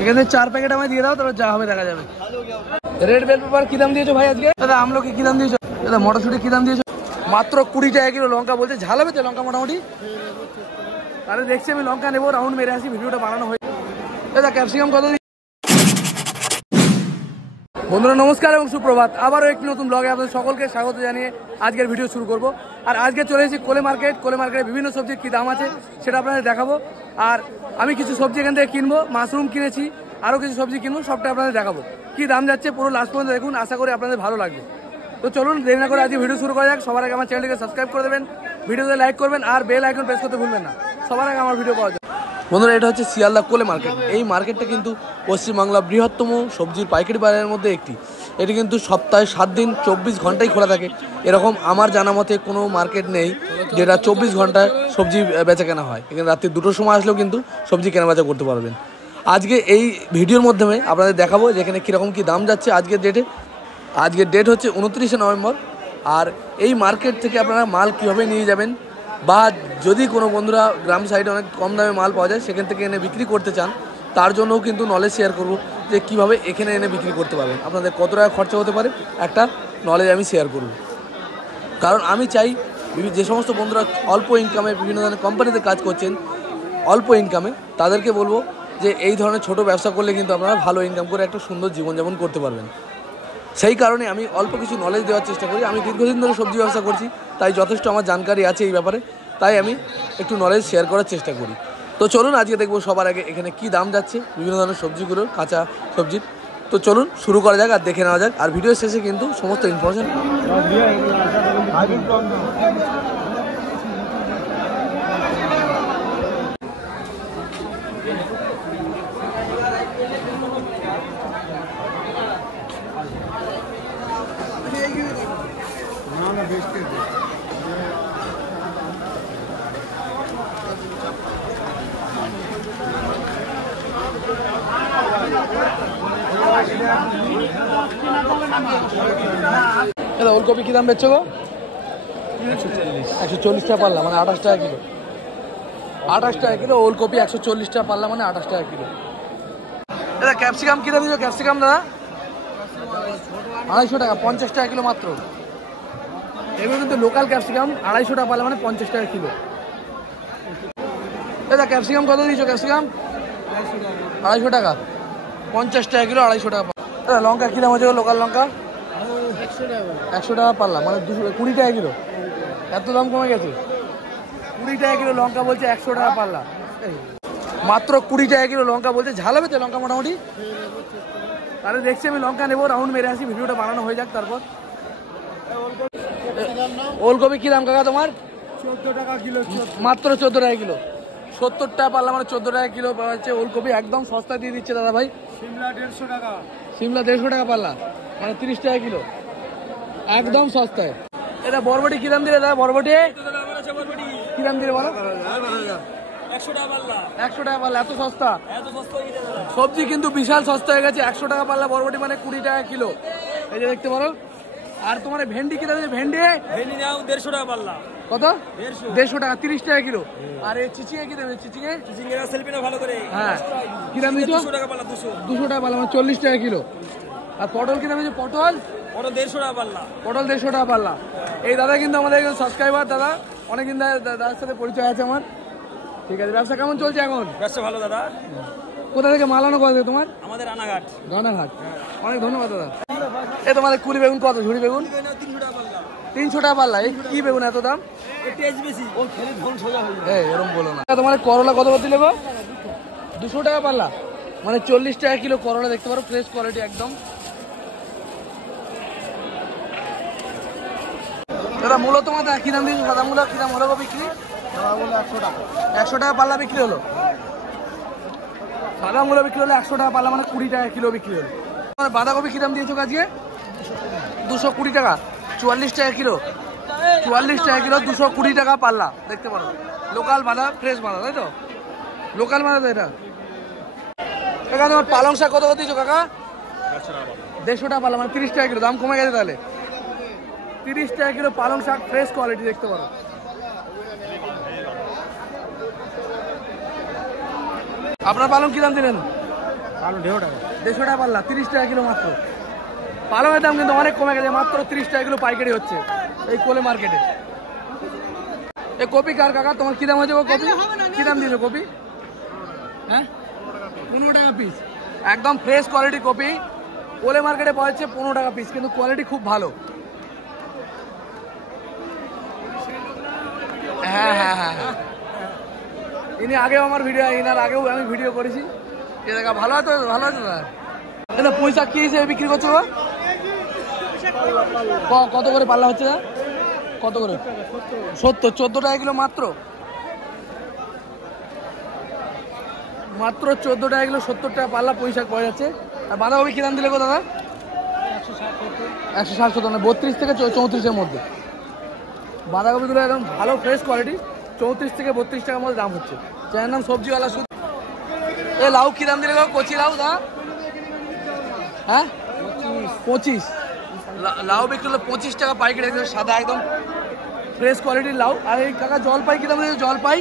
এখানে 4 প্যাকেট আমায় দিয়ে দাও, তাহলে যা হবে দেখা যাবে। রেড বেল পেপার কি দাম দিয়েছো ভাই আজকে? দাদা আমলকি কি দাম দিয়েছো? দাদা মটরশুঁটি কি দাম দিয়েছো? মাত্র 20 টাকা কিলো। লঙ্কা বলছে ঝাল হবে তো লঙ্কা মোটামুটি? তাহলে দেখছি আমি লঙ্কা নেবো, রাউন্ড মেরে আসি, ভিডিওটা বানানো হয়ে। দাদা ক্যাপসিকাম কত? বন্ধুরা নমস্কার এবং সুপ্রভাত। আবারও একটি নতুন ব্লগে আপনাদের সকলকে স্বাগত জানিয়ে আজকের ভিডিও শুরু করব। আর আজকে চলে এসেছি কোলে মার্কেট। কোলে মার্কেটে বিভিন্ন সবজির কী দাম আছে সেটা আপনাদের দেখাবো। আর আমি কিছু সবজি এখান থেকে কিনবো, মাশরুম কিনেছি, আরও কিছু সবজি কিনবো, সবটা আপনাদের দেখাবো। কী দাম যাচ্ছে পুরো লাস্ট পর্যন্ত দেখুন, আশা করি আপনাদের ভালো লাগবে। তো চলুন দেরি না করে আজকে ভিডিও শুরু করা যাক। সবার আগে আমার চ্যানেলটিকে সাবস্ক্রাইব করে দেবেন, ভিডিওতে লাইক করবেন আর বেল আইকন প্রেস করতে ভুলবেন না, সবার আগে আমার ভিডিও পাওয়া যায়। বন্ধুরা এটা হচ্ছে শিয়ালদা কোলে মার্কেট। এই মার্কেটটা কিন্তু পশ্চিমবাংলার বৃহত্তম সবজির পাইকারি বাজারের মধ্যে একটি। এটি কিন্তু সপ্তাহে 7 দিন 24 ঘন্টাই খোলা থাকে। এরকম আমার জানা মতে কোনো মার্কেট নেই যেটা 24 ঘন্টায় সবজি বেচা কেনা হয়। এখানে রাত্রি 2টোর সময় আসলেও কিন্তু সবজি কেনা বেচা করতে পারবেন। আজকে এই ভিডিওর মাধ্যমে আপনাদের দেখাবো যেখানে কীরকম কী দাম যাচ্ছে আজকের ডেটে। আজকের ডেট হচ্ছে 29শে নভেম্বর। আর এই মার্কেট থেকে আপনারা মাল কীভাবে নিয়ে যাবেন, বা যদি কোনো বন্ধুরা গ্রাম সাইডে অনেক কম দামে মাল পাওয়া যায় সেখান থেকে এনে বিক্রি করতে চান, তার জন্যও কিন্তু নলেজ শেয়ার করব যে কীভাবে এখানে এনে বিক্রি করতে পারবেন, আপনাদের কত টাকা খরচা হতে পারে একটা নলেজ আমি শেয়ার করব। কারণ আমি চাই যে সমস্ত বন্ধুরা অল্প ইনকামে বিভিন্ন ধরনের কোম্পানিতে কাজ করছেন, অল্প ইনকামে, তাদেরকে বলবো যে এই ধরনের ছোট ব্যবসা করলে কিন্তু আপনারা ভালো ইনকাম করে একটা সুন্দর জীবনযাপন করতে পারবেন। সেই কারণে আমি অল্প কিছু নলেজ দেওয়ার চেষ্টা করি। আমি দীর্ঘদিন ধরে সবজি ব্যবসা করছি, তাই যথেষ্ট আমার জানকারি আছে এই ব্যাপারে, তাই আমি একটু নলেজ শেয়ার করার চেষ্টা করি। তো চলুন আজকে দেখবো সবার আগে এখানে কি দাম যাচ্ছে বিভিন্ন ধরনের সবজিগুলোর, কাঁচা সবজির। তো চলুন শুরু করা যাক আর দেখে নেওয়া যাক। আর ভিডিও শেষে কিন্তু সমস্ত ইনফরমেশন। ওলকপি কি দাম বেচছো গো? 140 টাকা পাল্লা, মানে 28 টাকা কিলো। 28 টাকা কিলো ওলকপি, 140 টাকা পাল্লা, মানে 28 টাকা কিলো। দাদা ক্যাপসিকাম কি দাম দিচ্ছ? ক্যাপসিকাম দাদা 250 টাকা, 50 টাকা কিলো মাত্র। এগুলো কিন্তু লোকাল ক্যাপসিকাম, 250 টাকা পাল্লা, মানে 50 টাকা কিলো। দাদা ক্যাপসিকাম কত দিচ্ছ? ক্যাপসিকাম 250 টাকা, 50 টাকা কিলো, 250 টাকা। দাদা লঙ্কা কী দাম হচ্ছে লোকাল লঙ্কা? 100 টাকা পাল্লা, মানে 20 টাকা কিলো। এত দাম কমে গেছে? 20 টাকা কিলো লঙ্কা বলছে 100 টাকা পাল্লা, মাত্র 20 টাকা কিলো লঙ্কা বলছে। ঝাল হবে তো লঙ্কা মোটামুটি? তাহলে দেখছি আমি লঙ্কা নেবো, রাউন্ড মেরে আসি, ভিডিওটা বানানো হয়ে যাক তারপর। ওলকপি কী দাম কাকা তোমার? 14 টাকা কিলো। মাত্র 14 টাকা কিলো, 70 টাকা পাল্লা, মানে 14 টাকা কিলো পাওয়া যাচ্ছে ওলকপি। একদম সস্তা দিয়ে দিচ্ছে দাদা ভাই। সিমলা 150 টাকা, সিমলা 150 টাকা পাল্লা, মানে 30 টাকা কিলো, একদম সস্তায়। এটা বরবটি কি দাম দিলে দাদা? বরবটি কি দাম দিলে বলো? 100 টাকা পাল্লা। 100 টাকা পাল্লা, এত সস্তা? সবজি কিন্তু বিশাল সস্তা হয়ে গেছে। 100 টাকা পাল্লা বরবটি, মানে 20 টাকা কিলো। এই যে দেখতে পারো। আর তোমার ভেন্ডি কি দাম? ভেন্ডি নাও 150 টাকা পাল্লা। কত? 150 টাকা, 30 টাকা কিলো। আর এই চিচিঙে কি দাম? চিচিঙে সেলফিটা ভালো করে, হ্যাঁ কি দাম দিচ্ছ? 200 টাকা পাল্লা। 200 টাকা পাল্লা, মানে 40 টাকা কিলো। আর পটল কি দাম দিচ্ছে? পটল 150 টাকা পাল্লা। পটল 150 টাকা পাল্লা। এই দাদা কিন্তু আমাদের একজন সাবস্ক্রাইবার দাদা, অনেকদিন দাদার সাথে পরিচয় আছে আমার। ঠিক আছে, ব্যবসা কেমন চলছে এখন? ব্যবসা ভালো দাদা। কোথা থেকে মাল আনো? কোথা থেকে তোমার? আমাদের রানাঘাট। রানাঘাট, অনেক ধন্যবাদ দাদা। এই তোমাদের কুড়ি বেগুন কত? ঝুড়ি বেগুন 300 টাকা পাল্লা। 300 টাকা পাল্লা। এই কি বেগুন এত দাম? টেস্ট বেশি, ও খেলে ধন সোজা হয়ে যায়। এরকম বলো না। তোমার করলা কত করে দিলে গো? 200 টাকা পাল্লা, মানে 40 টাকা কিলো করলা। দেখতে পারো ফ্রেশ কোয়ালিটি একদম। দাদা মূলো তোমার কি দাম দিয়েছো? সাদা মূলা কি দাম হলো বিক্রি? 100 টাকা। 100 টাকা পাল্লা বিক্রি হলো। সাদা মূলা বিক্রি হলো 100 টাকা পাল্লা, মানে 20 টাকা কিলো বিক্রি হলো। বাঁধাকপি কি দাম দিয়েছো আজকে? 220 টাকা, 44 টাকা কিলো। 44 টাকা কিলো, 220 টাকা পাল্লা। দেখতে পারো লোকাল বাঁধা, ফ্রেশ বাঁধা, তাই তো? লোকাল বাঁধা তো এটা। কাকা তোমার পালং শাক কত করে দিয়েছো কাকা? 150 টাকা পাল্লা, মানে 30 টাকা কিলো। দাম কমে গেছে তাহলে। 30 টাকা কিলো পালং শাক, ফ্রেশ কোয়ালিটি। দেখতে পারো। আপনার পালং কি দাম দিলেন? আলু 150 টাকা। 150 টাকা পাল্লা, 30 টাকা কিলো মাত্র। পালংয়ের দাম কিন্তু অনেক কমে গেছে, মাত্র 30 টাকা কিলো পাইকারি হচ্ছে এই কোলে মার্কেটে। এই কপি কার কাকা, তোমার কি দাম হয়েছে কপি? কি দাম দিয়েছো কপি? হ্যাঁ 15 টাকা পিস, একদম ফ্রেশ কোয়ালিটি কপি কোলে মার্কেটে পাওয়া যাচ্ছে 15 টাকা পিস, কিন্তু কোয়ালিটি খুব ভালো। হ্যাঁ হ্যাঁ হ্যাঁ হ্যাঁ, ইনি আগেও আমার ভিডিও, ইনার আগেও আমি ভিডিও করেছি। এ দেখা ভালো আছে, ভালো আছে দাদা। পয়সা কি হিসেবে বিক্রি করছো গো? কত করে পাল্লা হচ্ছে? কত করে? 70, 14 টাকা কিলো মাত্র। মাত্র 14 টাকা কিলো, 70 টাকা পাল্লা পয়সা পাওয়া যাচ্ছে। আর বাঁধাকপি কি দাম দিলে গো দাদা? 160, 70, 32 থেকে 34-এর মধ্যে বাঁধাকপিগুলো একদম ভালো ফ্রেশ কোয়ালিটি। 34 থেকে 32 টাকার মধ্যে দাম হচ্ছে। যার নাম সবজিওয়ালা শুধু। এ লাউ কি দাম দিলে গো? কচি লাউ দা? হ্যাঁ 25। লাউ বিক্রি হলো 25 টাকা পাইকারি, সাদা একদম ফ্রেশ কোয়ালিটির লাউ। আর এই কাকা জলপাই কি দাম দিয়েছে? জলপাই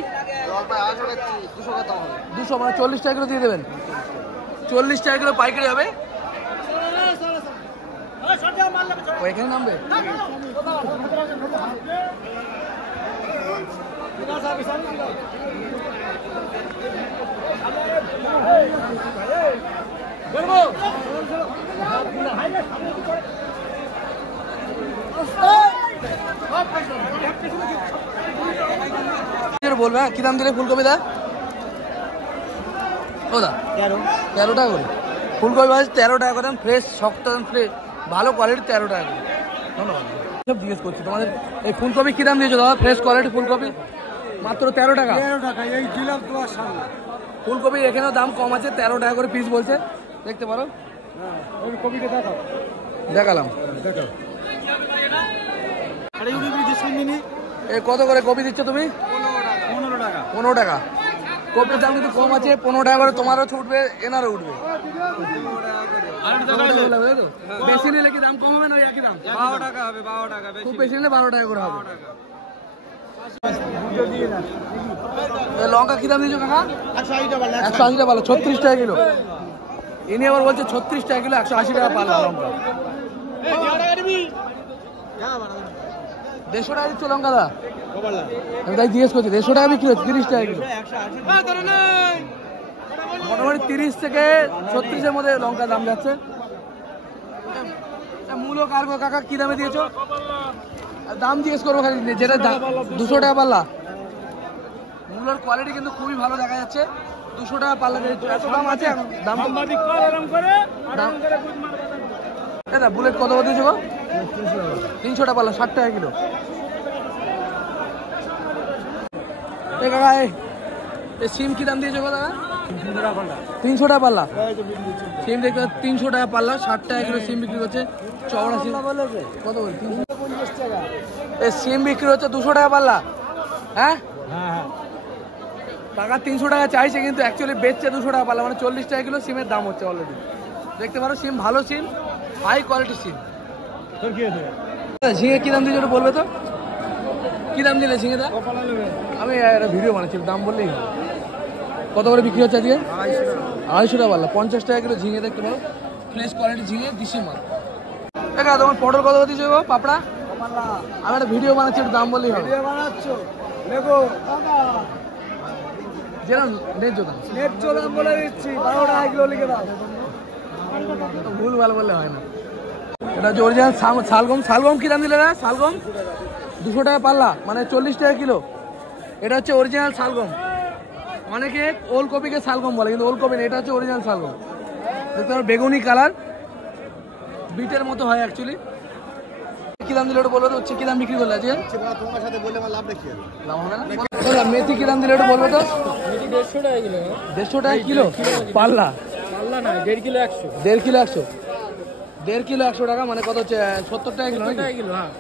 200, মানে 40 টাকা কিলো দিয়ে দেবেন। 40 টাকা কিলো পাইকারি হবে। এখানে নামবে। বলবে কি দাম দিলে ফুলকপি দা? ও দা 13 টাকা করে ফুলকপি ভাজ, 13 টাকা করে ফ্রেশ, শক্ত ফ্রেশ ভালো কোয়ালিটি, 13 টাকা করে। ধন্যবাদ। সব জিজ্ঞেস করছি তোমাদের এই ফুলকপি কি দাম দিয়েছো দাদা? ফ্রেশ কোয়ালিটি ফুলকপি মাত্র 13 টাকা। 13 টাকা এই দিলাম তোমার সামনে। ফুলকপির এখানেও দাম কম আছে, 13 টাকা করে পিস বলছে, দেখতে পারো। ওই কপিটা দেখাও। দেখালাম। আরে ইউটিউবে দিছি মিনি। এই কত করে কপি দিচ্ছ তুমি? 15 টাকা। 15 টাকা। কপির দাম কিন্তু কম আছে, 15 টাকা করে তোমারও উঠবে, এনারও উঠবে। বেশি নিলে কি দাম কম হবে না? একই দাম 12 টাকা হবে, 12 টাকা বেশি। খুব বেশি নিলে 12 টাকা করে হবে। লঙ্কা কি দাম দিয়েছো কাকা? 180 টাকা। 180 টাকা পাল্লা, 36 টাকা কিলো। ইনি আবার বলছে 36 টাকা কিলো, 180 টাকা পাল্লা লঙ্কা। 150 টাকা দিচ্ছ লঙ্কা দা? আমি তাই জিজ্ঞেস করছি, 150 টাকা বিক্রি হচ্ছে, 30 টাকা কিলো। মোটামুটি 30 থেকে 36-এর মধ্যে লঙ্কার দাম যাচ্ছে। মূলো কার্গো কাকা কি দামে দিয়েছো? দাম জিজ্ঞেস করবো খালি, যেটা 200 টাকা পাল্লা। মূলোর কোয়ালিটি কিন্তু খুবই ভালো দেখা যাচ্ছে। 200 টাকা পাল্লা, এত দাম আছে এখন। দাম দাদা বুলেট কত দিয়েছো গো? 300 টাকা পাল্লা, 60 টাকা কিলো। এই কাকা এই সিম কি দাম দিয়েছো গো দাদা? 300 টাকা পাল্লা। সিম দেখতে 300 টাকা পাল্লা, 60 টাকা কিলো সিম বিক্রি করছে। চওড়া সিম কত বলে? 350 টাকা। এই সিম বিক্রি হচ্ছে 200 টাকা পাল্লা। হ্যাঁ টাকা 300 টাকা চাইছে, কিন্তু অ্যাকচুয়ালি বেচছে 200 টাকা পাল্লা, মানে 40 টাকা কিলো সিমের দাম হচ্ছে অলরেডি। দেখতে পারো সিম ভালো সিম, হাই কোয়ালিটি সিম। ঝিঙে কি দাম দিয়েছে ওটা বলবে তো? কি দাম দিলে ঝিঙে দা? আমি একটা ভিডিও বানাচ্ছি, দাম বললেই হবে। কত করে বিক্রি হচ্ছে আজকে? 250 টাকা পাল্লা, 50 টাকা কিলো ঝিঙে। দেখতে পারো ফ্রেশ কোয়ালিটি ঝিঙে, দিশি মাল। দেখা তোমার পটল কত দিয়েছো গো? পাপড়া আমি একটা ভিডিও বানাচ্ছি, একটু দাম বললেই হবে। যেরকম ন্যায্য দাম, ন্যায্য দাম বলে দিচ্ছি, 12 টাকা কিলো লিখে দাও। ভুল ভালো বললে হয় না। এটা হচ্ছে অরিজিনাল শালগম। শালগম কি দাম দিলে না? শালগম 200 টাকা পাল্লা, মানে 40 টাকা কিলো। এটা হচ্ছে অরিজিনাল শালগম। অনেকে ওলকপিকে শালগম বলে, কিন্তু ওলকপি না, এটা হচ্ছে অরিজিনাল শালগম। দেখতে পারো বেগুনি কালার, বিটের মতো হয় অ্যাকচুয়ালি। কি দাম দিলে ওটা বলবে তো? হচ্ছে কি দাম বিক্রি করলে আজকে? তোমার সাথে বললে আমার লাভ দেখি লাভ হবে না। মেথি কি দাম দিলে ওটা বলবে তো? 150 টাকা কিলো। 150 টাকা কিলো পাল্লা? পাল্লা না, 1.5 কিলো 100। 1.5 কিলো 100। 1.5 কিলো 100 টাকা, মানে কত হচ্ছে? 70 টাকা কিলো নাকি? হ্যাঁ।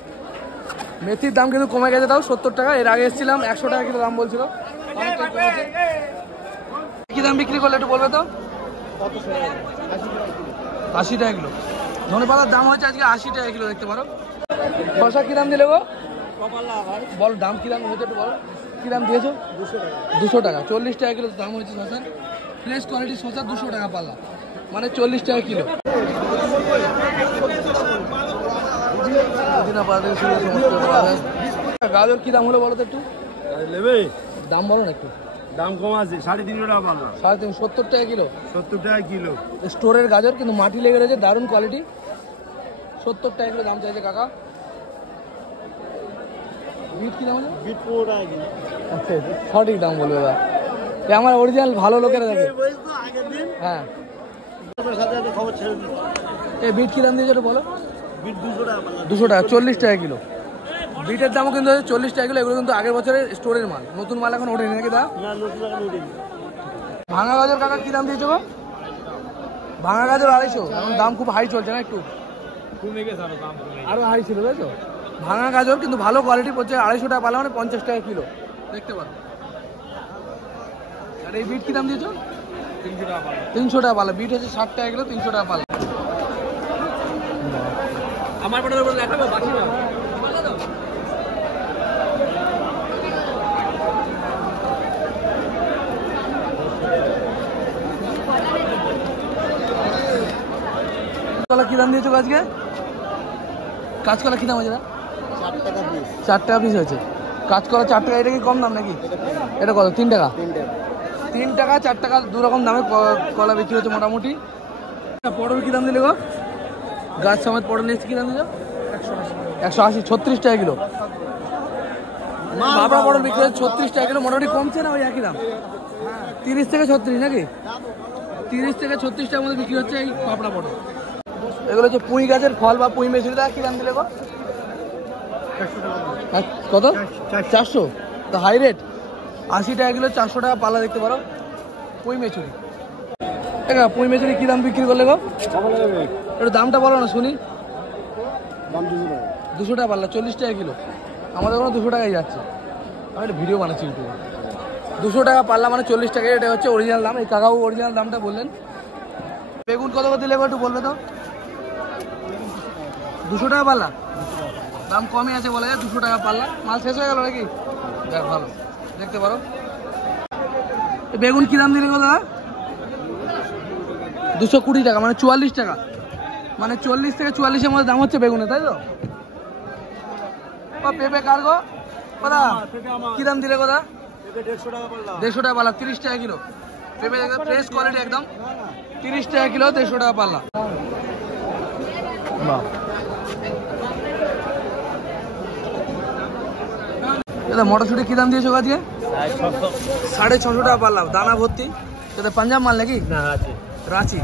মেথির দাম কিন্তু কমে গেছে, তাও 70 টাকা। এর আগে এসেছিলাম 100 টাকা কিলো দাম বলছিল। কি দাম বিক্রি করলে একটু বলবে তো? 80 টাকা কিলো। ধনেপাতার দাম হচ্ছে আজকে 80 টাকা কিলো, দেখতে পারো। শসা কি দাম দিলে গো? বল দাম কি দাম হয়েছে একটু বলো। কি দাম দিয়েছো? 200 টাকা। 200 টাকা, 40 টাকা কিলো দাম হয়েছে শসার। ফ্রেশ কোয়ালিটি শসা 200 টাকা পাল্লা। মানে 40 টাকা কিলো। গাজর কি দাম হলো বলো তো একটু, নেবে দাম বলো না একটু। দাম কম আছে, 350 টাকা পাল্লা। 350, 70 টাকা কিলো। 70 টাকা কিলো। স্টোরের গাজর কিন্তু মাটি লেগে রয়েছে, দারুণ কোয়ালিটি। 70 টাকা কিলো দাম চাইছে কাকা। বিট কি দাম হলো? বিট 4 টাকা কিলো। আচ্ছা সঠিক দাম বলবে এবার, আমার অরিজিনাল ভালো লোকেরা দেখে। হ্যাঁ খবর ছেড়ে দিন। এই বিট কি দাম দিয়েছে ওটা বলো। বিট 200 টাকা পাল্লা। 200 টাকা, 40 টাকা কিলো। বিটের দামও কিন্তু 40 টাকা কিলো। এগুলো কিন্তু আগের বছরের স্টোরের মাল, নতুন মাল এখন ওঠেনি নাকি দা? না, 200 টাকা উঠেনি। ভাঙা গাজর কাকা কি দাম দিয়েছো গো? ভাঙা গাজর 250, এখন দাম খুব হাই চলছে না একটু? কমে গেছে আরো দাম, আরো হাই ছিল তাই তো। ভাঙা গাজর কিন্তু ভালো কোয়ালিটি পড়ছে, 250 টাকা পালা, মানে 50 টাকা কিলো দেখতে পারো। আর এই বিট কি দাম দিয়েছো? 300 টাকা পাল্লা। 300 টাকা পালা। বিট হচ্ছে 60 টাকা কিলো, 300 টাকা পালা। আমার পড়ার উপর লেখাবো বাকি না। কাঁচকলা কি দাম দিয়েছো আজকে? কাঁচকলা কি দাম আছে? 4 টাকা পিস। 4 টাকা পিস হয়েছে কাঁচকলা। 4 টাকা, এটা কি কম দাম নাকি? এটা কত? 3 টাকা। 3 টাকা 4 টাকা দু রকম দামে কলা বিক্রি হচ্ছে মোটামুটি। পটল কি দাম দিলে গো? গাছ সমেত পটল নিয়েছি, কি দাম দিল? 180, 36 টাকা কিলো। বাবরা পটল বিক্রি হচ্ছে 36 টাকা কিলো। মোটামুটি কমছে না ওই একই দাম? 30 থেকে 36 নাকি? 30 থেকে 36 টাকার মধ্যে বিক্রি হচ্ছে এই পাপড়া পটল। এগুলো হচ্ছে পুঁই গাছের ফল বা পুঁই মেশিন। কি দাম দিলে গো? কত? 400 তো হাই রেট। 80 টাকা কিলো, 400 টাকা পাল্লা দেখতে পারো। পুঁই মেচুরি, পুঁই মেচুরি কি দাম বিক্রি করলে গো? একটু দামটা বলো না শুনি। 200 টাকা পাল্লা, 40 টাকা কিলো। আমাদের কোনো 200 টাকাই যাচ্ছে। আমি একটা ভিডিও বানাচ্ছি ইউটিউবে। 200 টাকা পাল্লা মানে 40 টাকা, এটা হচ্ছে অরিজিনাল দাম। এই কাকাও অরিজিনাল দামটা বললেন। বেগুন কত করে দিলে একটু বলবে তো? 200 টাকা পাল্লা, দাম কমই আছে বলা যায়। 200 টাকা পাল্লা। মাল শেষ হয়ে গেল নাকি? দেখ ভালো দেখতে পারো। বেগুন কি দাম দিলে গো দাদা? 220 টাকা, মানে 44 টাকা। মানে 40 থেকে 44-এর মধ্যে দাম হচ্ছে বেগুনে, তাই তো? পেঁপে কার গো? কথা কি দাম দিলে কথা? 150 টাকা পাল্লা। 150 টাকা পাল্লা, 30 টাকা কিলো। পেঁপে ফ্রেশ কোয়ালিটি একদম, 30 টাকা কিলো, 150 টাকা পাল্লা। দাদা মটরশুটি কি দাম দিয়েছো আজকে? 650 টাকা পাল্লা, দানা ভর্তি। এটা পাঞ্জাব মাল নাকি? না আছে রাঁচি।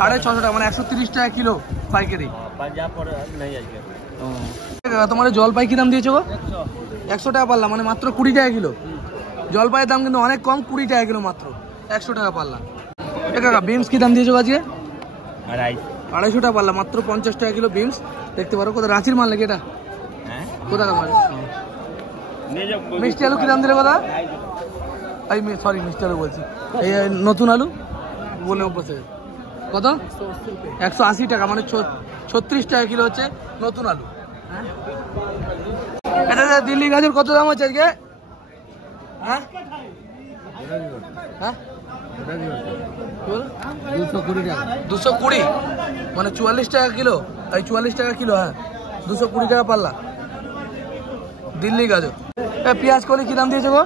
650 টাকা, মানে 130 টাকা কিলো পাইকারি। পাঞ্জাব পড়ে নাই আজকে। তোমার জলপাই কি দাম দিয়েছো গো? 100 টাকা পাল্লা, মানে মাত্র 20 টাকা কিলো। জলপাইয়ের দাম কিন্তু অনেক কম, 20 টাকা কিলো মাত্র, 100 টাকা পাল্লা। কাকা বিমস কি দাম দিয়েছো আজকে? 250 টাকা পাল্লা, মাত্র 50 টাকা কিলো বিমস দেখতে পারো। কোথায় রাঁচির মাল নাকি এটা? কোথাকার মাল? মিষ্টি আলু কি দাম দিলে কথা? সরি মিষ্টি আলু বলছি, এই নতুন আলু বলে বসে। কত? 180 টাকা, মানে 36 টাকা কিলো হচ্ছে নতুন আলু। এটা দিল্লি গাজর কত দাম হচ্ছে আজকে? হ্যাঁ হ্যাঁ 220 টাকা। 220 মানে 44 টাকা কিলো। 44 টাকা কিলো, হ্যাঁ 220 টাকা পাল্লা দিল্লি গাজর। পেঁয়াজ কলি কি দাম দিয়েছে গো?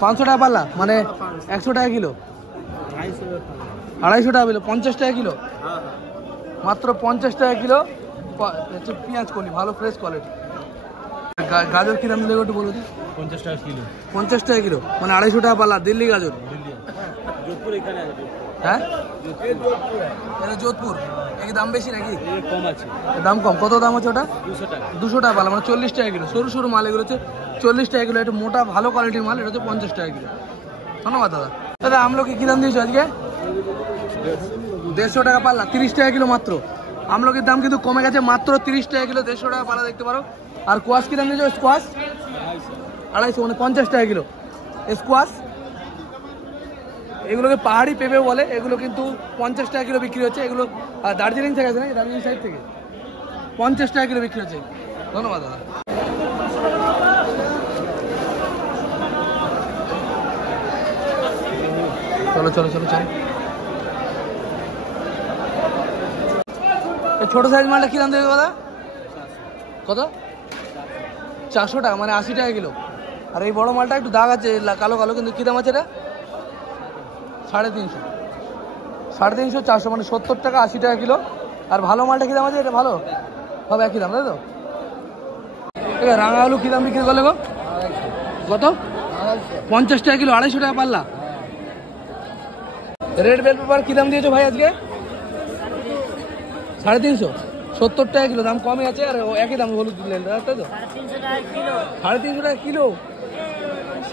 500 টাকা পাল্লা, মানে 100 টাকা কিলো। 250 টাকা কিলো, 50 টাকা কিলো, মাত্র 50 টাকা কিলো হচ্ছে পেঁয়াজ কলি, ভালো ফ্রেশ কোয়ালিটি। গাজর কি দাম দিলে একটু বলো দিই? 50 টাকা কিলো। 50 টাকা কিলো, মানে 250 টাকা পাল্লা দিল্লি গাজর। যোধপুর এখানে আছে। হ্যাঁ এটা যোধপুর। এই দাম বেশি নাকি? কম আছে, দাম কম। কত দাম আছে ওটা? 200 টাকা। 200 টাকা পাল্লা, মানে 40 টাকা কিলো। সরু সরু মাল এগুলো হচ্ছে 40 টাকা কিলো। এটা মোটা ভালো কোয়ালিটির মাল, এটা হচ্ছে 50 টাকা কিলো। ধন্যবাদ দাদা। দাদা আমলকি কি দাম দিয়েছো আজকে? 150 টাকা পাল্লা, 30 টাকা কিলো মাত্র। আমলকির দাম কিন্তু কমে গেছে, মাত্র 30 টাকা কিলো, 150 টাকা পাল্লা দেখতে পারো। আর কোয়াশ কি দাম দিয়েছো? স্কোয়াশ 250, মানে 50 টাকা কিলো স্কোয়াশ। এগুলোকে পাহাড়ি পেঁপে বলে। এগুলো কিন্তু 50 টাকা কিলো বিক্রি হচ্ছে। এগুলো দার্জিলিং থেকে আছে নাকি? দার্জিলিং সাইড থেকে 50 টাকা কিলো বিক্রি হচ্ছে। ধন্যবাদ দাদা। চলো চলো চলো চলো। এই ছোটো সাইজ মালটা কী দাম দেবে দাদা? কত? 400 টাকা, মানে 80 টাকা কিলো। আর এই বড় মালটা একটু দাগ আছে কালো কালো, কিন্তু কী দাম আছে এটা? 350, 350, 400, মানে 70 টাকা 80 টাকা কিলো। আর ভালো মালটা কী দাম আছে? এটা ভালো সব একই দাম, তাই তো? ঠিক আছে। রাঙা আলু কী দাম বিক্রি করলে গো? কত? 50 টাকা কিলো, 250 টাকা পাল্লা। রেড বেল পেপার কী দাম দিয়েছো ভাই আজকে? 350, 70 টাকা কিলো, দাম কমই আছে। আর একই দাম হলুদ দিলেন, তাই তো? 350 টাকা কিলো,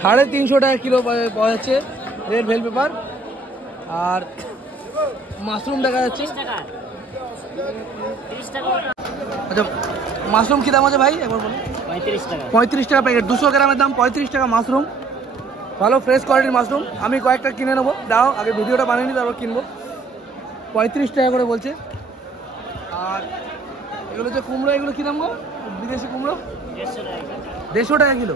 350 টাকা কিলো পাওয়া যাচ্ছে রেড বেল পেপার। আর মাশরুম দেখা যাচ্ছে। আচ্ছা, মাশরুম কী দাম আছে ভাই একবার বলুন? 35 টাকা প্যাকেট, 200 গ্রামের দাম 35 টাকা মাশরুম। ভালো ফ্রেশ কোয়ালিটির মাশরুম। আমি কয়েকটা কিনে নেবো, দাও আগে ভিডিওটা বানিয়ে নিই, তারপর কিনবো। 35 টাকা করে বলছে। আর এগুলো হচ্ছে কুমড়ো, এগুলো কী দাম গো? বিদেশি কুমড়ো 150 টাকা কিলো,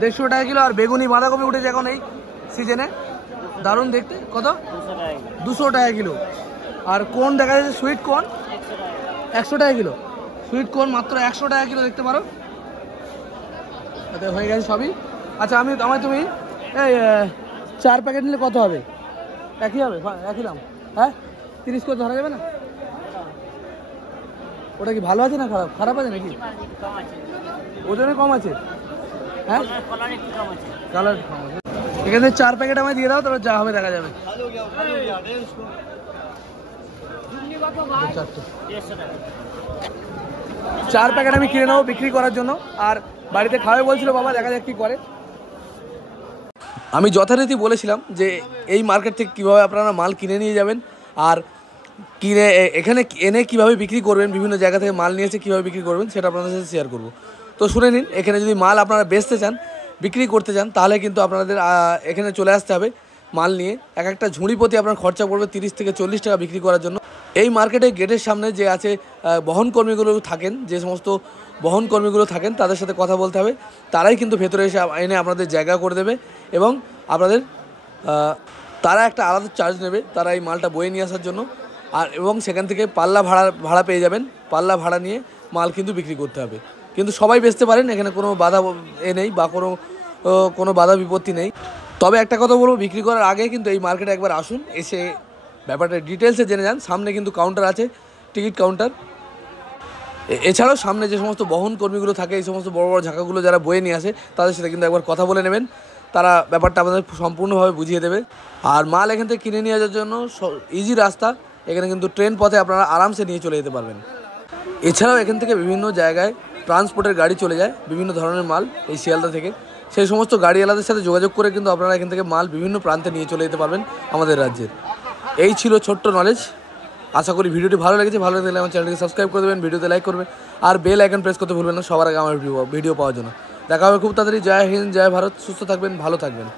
150 টাকা কিলো। আর বেগুনি বাঁধাকপি উঠেছে এখন এই সিজনে, দারুণ দেখতে। কত? 200 টাকা কিলো। আর কোন দেখা যাচ্ছে সুইট কর্ন 100 টাকা কিলো, সুইট কর্ন মাত্র 100 টাকা কিলো, দেখতে পারো। আচ্ছা, হয়ে গেছে সবই। আচ্ছা, তুমি এই 4 প্যাকেট নিলে কত হবে? একই হবে, একই দাম? হ্যাঁ, 30 করে ধরা যাবে না? ওটা কি ভালো আছে না খারাপ? খারাপ আছে নাকি? ওজনে কম আছে? হ্যাঁ, কালার কম আছে। এখানে 4 প্যাকেট আমায় দিয়ে দাও, তারপর যা হবে দেখা যাবে। 4 প্যাকেট আমি কিনে নেবো বিক্রি করার জন্য, আর বাড়িতে খাওয়াই বলছিল বাবা, দেখা যাক কি করে। আমি যথারীতি বলেছিলাম যে এই মার্কেট থেকে কীভাবে আপনারা মাল কিনে নিয়ে যাবেন, আর কিনে এখানে এনে কীভাবে বিক্রি করবেন, বিভিন্ন জায়গা থেকে মাল নিয়ে এসে কীভাবে বিক্রি করবেন সেটা আপনাদের সাথে শেয়ার করব। তো শুনে নিন, এখানে যদি মাল আপনারা বেচতে চান, বিক্রি করতে চান, তাহলে কিন্তু আপনাদের এখানে চলে আসতে হবে মাল নিয়ে। একটা ঝুড়ি প্রতি আপনার খরচা পড়বে 30 থেকে 40 টাকা বিক্রি করার জন্য। এই মার্কেটে গেটের সামনে যে আছে বহনকর্মীগুলো থাকেন, যে সমস্ত বহনকর্মীগুলো থাকেন, তাদের সাথে কথা বলতে হবে। তারাই কিন্তু ভেতরে এসে এনে আপনাদের জায়গা করে দেবে, এবং আপনাদের তারা একটা আলাদা চার্জ নেবে তারা এই মালটা বয়ে নিয়ে আসার জন্য। আর এবং সেখান থেকে পাল্লা ভাড়া পেয়ে যাবেন। পাল্লা ভাড়া নিয়ে মাল কিন্তু বিক্রি করতে হবে। কিন্তু সবাই বেচতে পারেন, এখানে কোনো বাধা নেই বা কোনো বাধা বিপত্তি নেই। তবে একটা কথা বলবো, বিক্রি করার আগে কিন্তু এই মার্কেটে একবার আসুন, এসে ব্যাপারটা ডিটেলসে জেনে যান। সামনে কিন্তু কাউন্টার আছে, টিকিট কাউন্টার। এছাড়াও সামনে যে সমস্ত বহন কর্মীগুলো থাকে, এই সমস্ত বড় বড় ঝাঁকাগুলো যারা বয়ে নিয়ে আসে, তাদের সাথে কিন্তু একবার কথা বলে নেবেন। তারা ব্যাপারটা আপনাদের সম্পূর্ণভাবে বুঝিয়ে দেবে। আর মাল এখান থেকে কিনে নিয়ে যাওয়ার জন্য ইজি রাস্তা। এখানে কিন্তু ট্রেন পথে আপনারা আরামসে নিয়ে চলে যেতে পারবেন। এছাড়াও এখান থেকে বিভিন্ন জায়গায় ট্রান্সপোর্টের গাড়ি চলে যায়, বিভিন্ন ধরনের মাল এই শিয়ালদা থেকে। সেই সমস্ত গাড়িওয়ালাদের সাথে যোগাযোগ করে কিন্তু আপনারা এখান থেকে মাল বিভিন্ন প্রান্তে নিয়ে চলে যেতে পারবেন আমাদের রাজ্যের। এই ছিল ছোট্ট নলেজ। আশা করি ভিডিওটি ভালো লেগেছে। ভালো লাগলে আমার চ্যানেলটিকে সাবস্ক্রাইব করে দেবেন, ভিডিওতে লাইক করবেন, আর বেল আইকন প্রেস করতে ভুলবেন না সবার আগে আমার ভিডিও পাওয়ার জন্য। দেখা হবে খুব তাড়াতাড়ি। জয় হিন্দ, জয় ভারত। সুস্থ থাকবেন, ভালো থাকবেন।